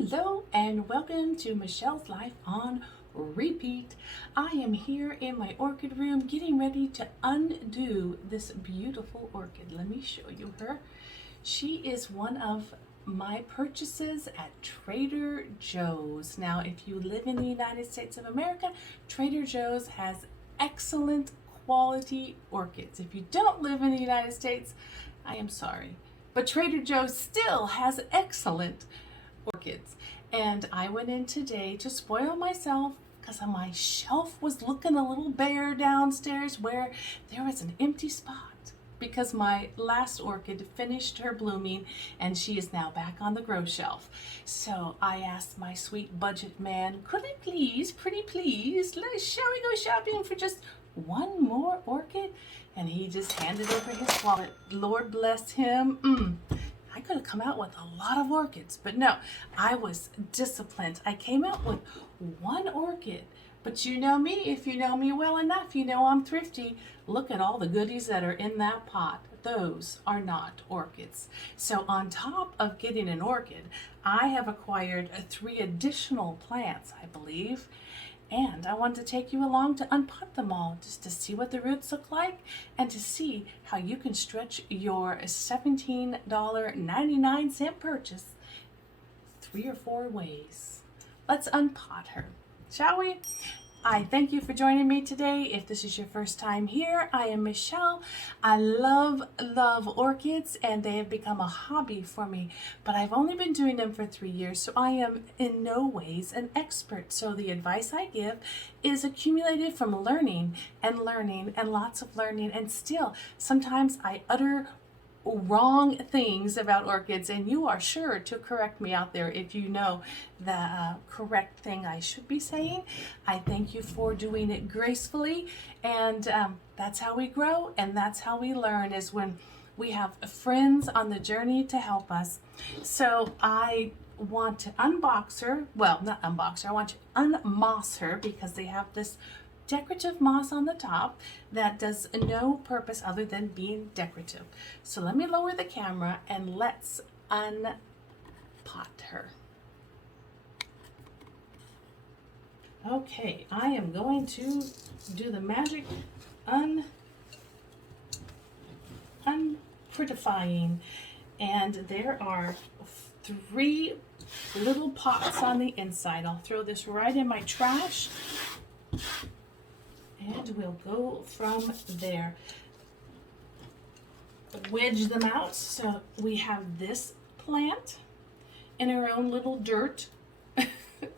Hello and welcome to Michelle's Life on Repeat. I am here in my orchid room getting ready to undo this beautiful orchid. Let me show you her. She is one of my purchases at Trader Joe's. Now, if you live in the United States of America, Trader Joe's has excellent quality orchids. If you don't live in the United States, I am sorry. But Trader Joe's still has excellent orchids. And I went in today to spoil myself because my shelf was looking a little bare downstairs where there was an empty spot because my last orchid finished her blooming and she is now back on the grow shelf. So I asked my sweet budget man, could I please, pretty please, shall we go shopping for just one more orchid? And he just handed over his wallet. Lord bless him. I could have come out with a lot of orchids, but no, I was disciplined. I came out with one orchid, but you know me, if you know me well enough, you know I'm thrifty. Look at all the goodies that are in that pot. Those are not orchids. So on top of getting an orchid, I have acquired 3 additional plants, I believe. And I wanted to take you along to unpot them all just to see what the roots look like and to see how you can stretch your $17.99 purchase 3 or 4 ways. Let's unpot her, shall we? I thank you for joining me today. If this is your first time here, I am Michelle. I love orchids and they have become a hobby for me, but I've only been doing them for 3 years, so I am in no ways an expert. So the advice I give is accumulated from learning and lots of learning, and still sometimes I utter wrong things about orchids, and you are sure to correct me out there if you know the correct thing I should be saying. I thank you for doing it gracefully, and that's how we grow and that's how we learn, is when we have friends on the journey to help us. So I want to unbox her, well, not unbox her, I want to unmoss her because they have this decorative moss on the top that does no purpose other than being decorative. So let me lower the camera and let's unpot her. Okay, I am going to do the magic unprettifying, and there are 3 little pots on the inside. I'll throw this right in my trash. And we'll go from there. Wedge them out. So we have this plant in our own little dirt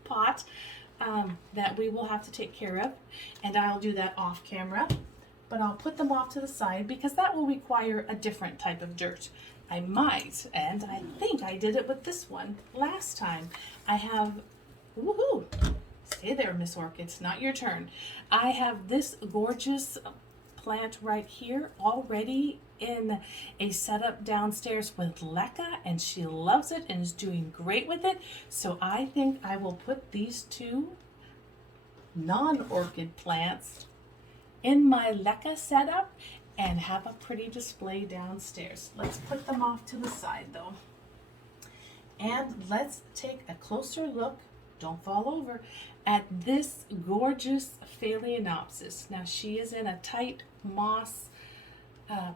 pot that we will have to take care of. And I'll do that off camera. But I'll put them off to the side because that will require a different type of dirt. I might, and I think I did it with this one last time. I have, woohoo! Stay there, Miss Orchid, it's not your turn. I have this gorgeous plant right here already in a setup downstairs with leca, and she loves it and is doing great with it. So I think I will put these 2 non-orchid plants in my leca setup and have a pretty display downstairs. Let's put them off to the side though. And let's take a closer look, don't fall over, at this gorgeous Phalaenopsis. Now she is in a tight moss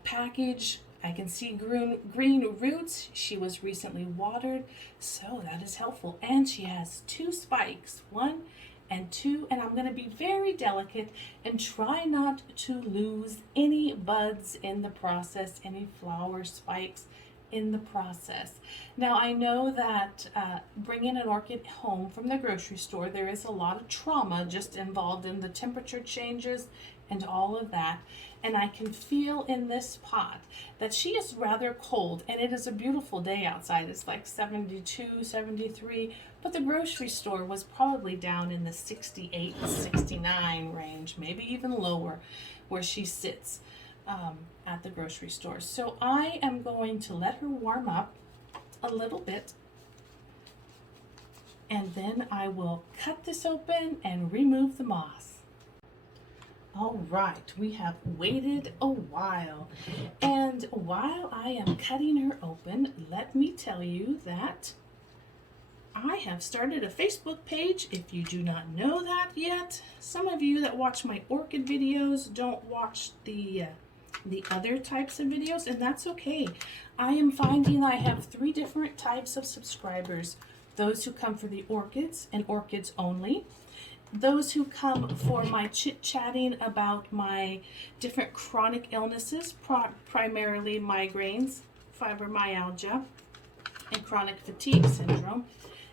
package. I can see green roots. She was recently watered, so that is helpful. And she has 2 spikes, 1 and 2, and I'm going to be very delicate and try not to lose any buds in the process, any flower spikes in the process. Now I know that bringing an orchid home from the grocery store, there is a lot of trauma just involved in the temperature changes and all of that, and I can feel in this pot that she is rather cold, and it is a beautiful day outside. It's like 72, 73, but the grocery store was probably down in the 68, 69 range, maybe even lower where she sits at the grocery store. So I am going to let her warm up a little bit, and then I will cut this open and remove the moss. All right, we have waited a while, and while I am cutting her open, let me tell you that I have started a Facebook page. If you do not know that yet, some of you that watch my orchid videos don't watch the other types of videos, and that's okay. I am finding I have 3 different types of subscribers. Those who come for the orchids and orchids only. Those who come for my chit-chatting about my different chronic illnesses, primarily migraines, fibromyalgia, and chronic fatigue syndrome.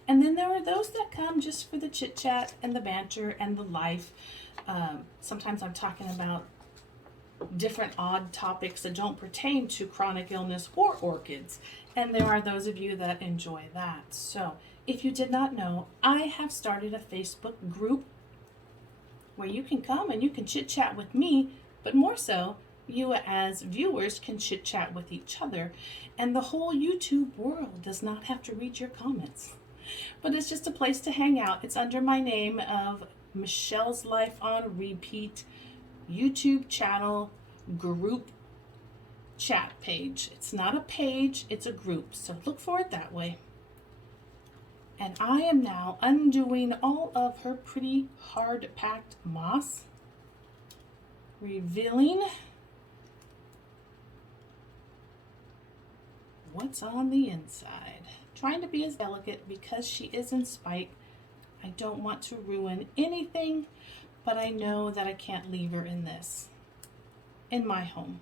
And then there are those that come just for the chit-chat and the banter and the life. Sometimes I'm talking about different odd topics that don't pertain to chronic illness or orchids. And there are those of you that enjoy that. So if you did not know, I have started a Facebook group where you can come and you can chit-chat with me, but more so, you as viewers can chit-chat with each other, and the whole YouTube world does not have to read your comments. But it's just a place to hang out. It's under my name of Michelle's Life on Repeat YouTube channel group chat page. It's not a page, it's a group, so look for it that way. And I am now undoing all of her pretty hard packed moss, revealing what's on the inside. Trying to be as delicate because she is in spike. I don't want to ruin anything, but I know that I can't leave her in this, in my home.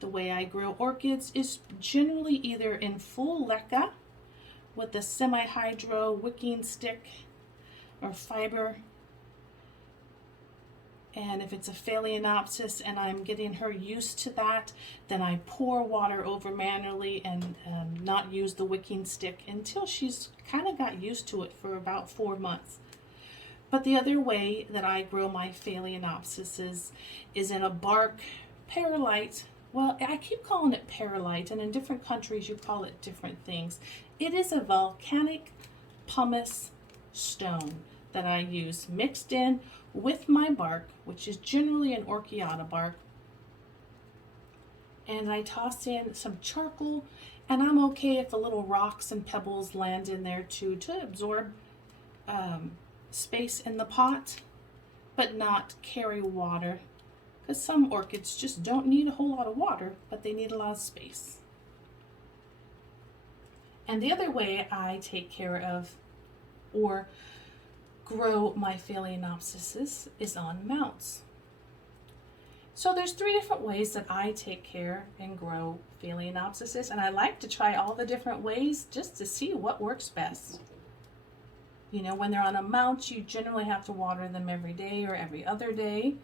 The way I grow orchids is generally either in full leca with a semi-hydro wicking stick or fiber. And if it's a Phalaenopsis and I'm getting her used to that, then I pour water over manually and not use the wicking stick until she's kind of got used to it for about 4 months. But the other way that I grow my Phalaenopsis is in a bark perlite. Well, I keep calling it perlite, and in different countries you call it different things. It is a volcanic pumice stone that I use mixed in with my bark, which is generally an orchiata bark. And I toss in some charcoal, and I'm okay if the little rocks and pebbles land in there too to absorb space in the pot, but not carry water. Because some orchids just don't need a whole lot of water, but they need a lot of space. And the other way I take care of or grow my Phalaenopsis is on mounts. So there's 3 different ways that I take care and grow Phalaenopsis, and I like to try all the different ways just to see what works best. You know, when they're on a mount, you generally have to water them every day or every other day.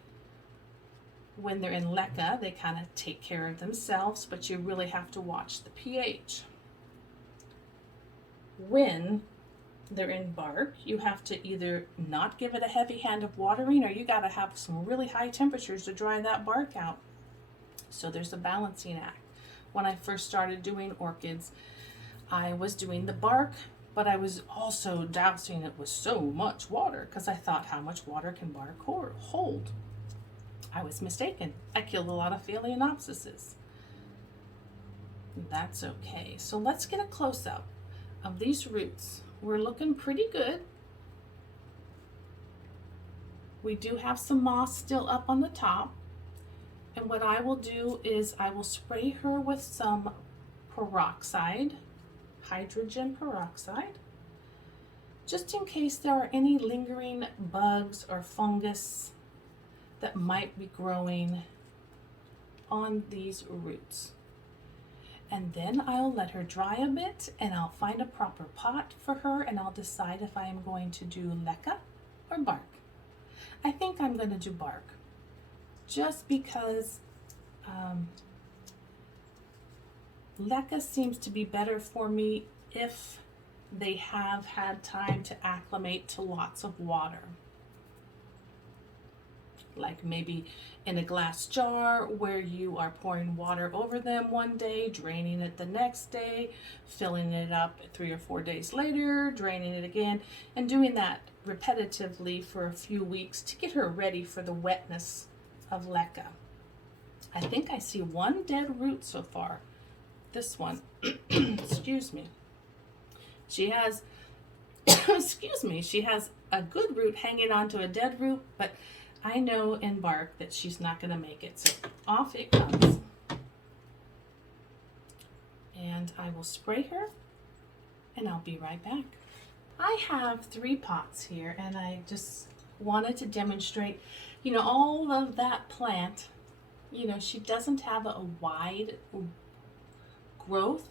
When they're in leca, they kind of take care of themselves, but you really have to watch the pH. When they're in bark, you have to either not give it a heavy hand of watering, or you got to have some really high temperatures to dry that bark out. So there's a balancing act. When I first started doing orchids, I was doing the bark, but I was also dousing it with so much water because I thought, how much water can bark hold? I was mistaken. I killed a lot of Phalaenopsis. That's okay. So let's get a close-up of these roots. We're looking pretty good. We do have some moss still up on the top. And what I will do is I will spray her with some peroxide, hydrogen peroxide, just in case there are any lingering bugs or fungus that might be growing on these roots. And then I'll let her dry a bit, and I'll find a proper pot for her, and I'll decide if I am going to do leca or bark. I think I'm going to do bark, just because leca seems to be better for me if they have had time to acclimate to lots of water. Like maybe in a glass jar where you are pouring water over them one day, draining it the next day, filling it up 3 or 4 days later, draining it again, and doing that repetitively for a few weeks to get her ready for the wetness of leca. I think I see 1 dead root so far. This one, excuse me. She has, excuse me, she has a good root hanging onto a dead root, but I know in bark that she's not going to make it. So off it comes. And I will spray her, and I'll be right back. I have 3 pots here, and I just wanted to demonstrate, you know, all of that plant, you know, she doesn't have a wide growth.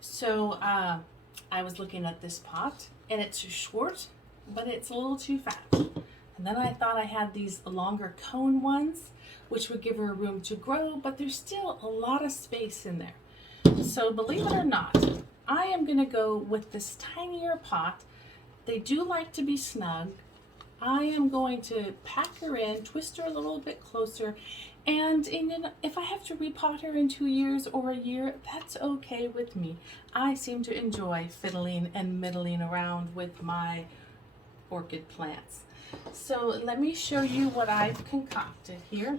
So I was looking at this pot, and it's short, but it's a little too fat. And then I thought I had these longer cone ones, which would give her room to grow, but there's still a lot of space in there. So believe it or not, I am going to go with this tinier pot. They do like to be snug. I am going to pack her in, twist her a little bit closer, and if I have to repot her in 2 years or a year, that's okay with me. I seem to enjoy fiddling and middling around with my orchid plants. So let me show you what I've concocted here.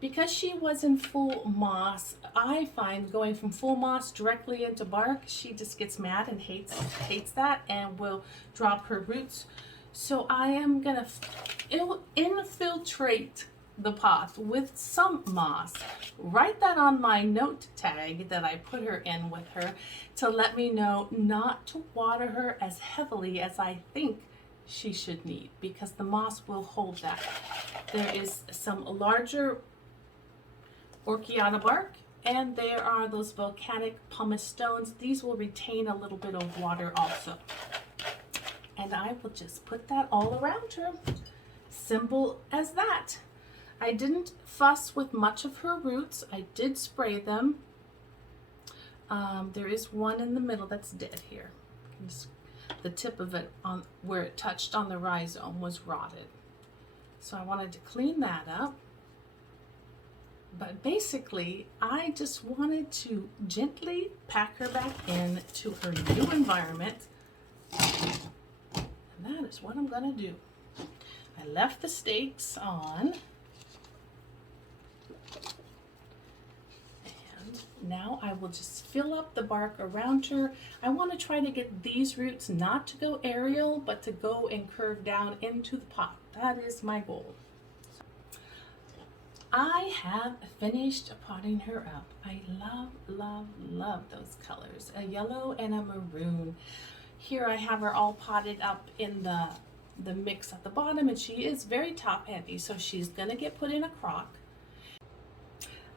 Because she was in full moss, I find going from full moss directly into bark, she just gets mad and hates that and will drop her roots. So I am gonna infiltrate the pot with some moss. Write that on my note tag that I put her in with her to let me know not to water her as heavily as I think she should need, because the moss will hold that. There is some larger Orchiata bark, and there are those volcanic pumice stones. These will retain a little bit of water also. And I will just put that all around her. Simple as that. I didn't fuss with much of her roots. I did spray them. There is one in the middle that's dead here. The tip of it, on where it touched on the rhizome, was rotted. So I wanted to clean that up. But basically, I just wanted to gently pack her back in to her new environment. And that is what I'm going to do. I left the stakes on. And now I will just fill up the bark around her. I want to try to get these roots not to go aerial, but to go and curve down into the pot. That is my goal. I have finished potting her up. I love those colors, a yellow and a maroon. Here I have her all potted up in the mix at the bottom, and she is very top heavy, so she's gonna get put in a crock.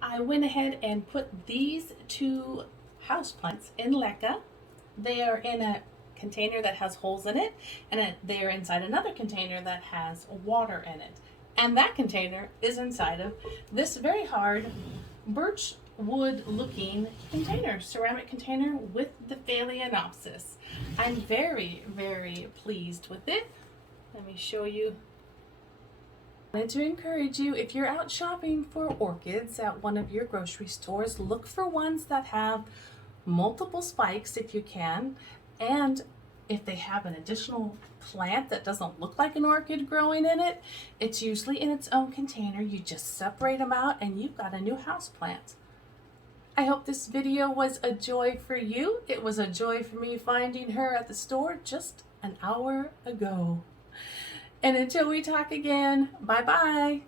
I went ahead and put these 2 houseplants in leca. They are in a container that has holes in it, and they are inside another container that has water in it. And that container is inside of this very hard birch wood looking container, ceramic container with the Phalaenopsis. I'm very pleased with it. Let me show you. I wanted to encourage you, if you're out shopping for orchids at one of your grocery stores, look for ones that have multiple spikes if you can, and if they have an additional plant that doesn't look like an orchid growing in it, it's usually in its own container. You just separate them out and you've got a new house plant. I hope this video was a joy for you. It was a joy for me finding her at the store just an hour ago. And until we talk again, bye-bye.